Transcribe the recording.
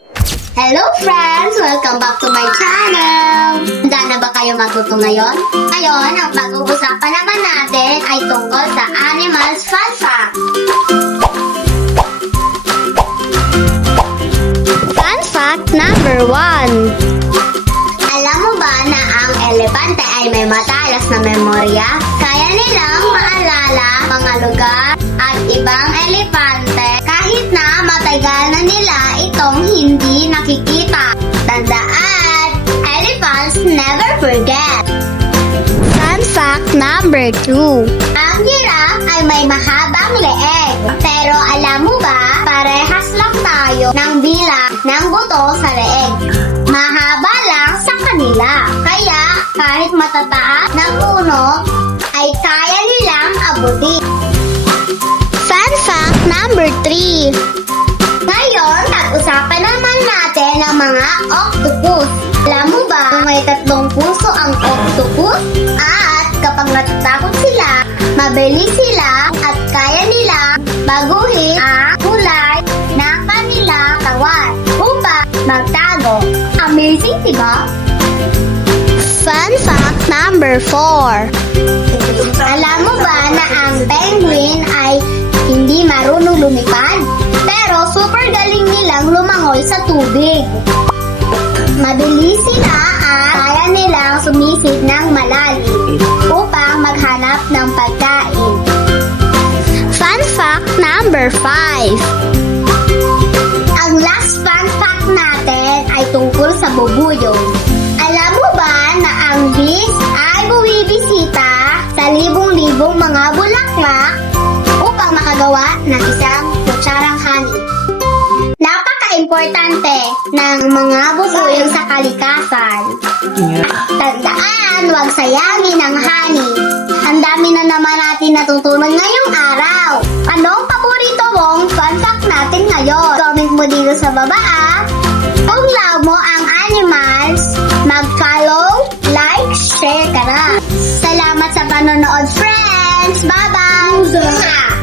Hello friends! Welcome back to my channel! Handa na ba kayo matuto ngayon? Ngayon, ang pag-uusapan naman natin ay tungkol sa animals fun fact. Fun fact number 1. Alam mo ba na ang elepante ay may matalas na memorya? Kaya nilang maalala mga lugar at ibang elepante kahit na matagal na nila itong hindi nakikita. Tandaan, elephants never forget. Fun fact number 2. Ang giraffe ay may mahabang leeg. Pero alam mo ba, parehas lang tayo ng bilang ng buto sa leeg. Mahaba lang sa kanila. Kaya kahit matataas na puno, ay kaya nilang abutin. Fun fact number 3. Ngayon, pag-usapan naman natin ang mga octopus. Alam mo ba, may 3 puso ang octopus? At kapag natatakot sila, mabilis sila at kaya nilang baguhin ang kulay ng kanilang katawan upang magtago. Amazing, diba? Fun fact number 4. Alam mo ba na ang penguin ay hindi marunong lumipad? Pero super galing nilang lumangoy sa tubig. Mabilis sila at kaya nilang sumisid ng malalim upang maghanap ng pagkain. Fun fact number 5. Ang last fun fact natin ay tungkol sa bubuyog. Alam mo ba na ang bees ay buwibisita sa libong-libong mga bulaklak upang makagawa ng isang kutsarang honey? Napaka-importante ng mga bubuyog sa kalikasan. Tandaan, huwag sayangin ang honey. Ang dami na naman natin natutunan ngayong araw. Anong paborito mong fun fact natin ngayon? Comment mo dito sa baba ah. Kung love mo ang animals, mag-follow, like, share ka na. Salamat sa panonood, friends! Bye-bye!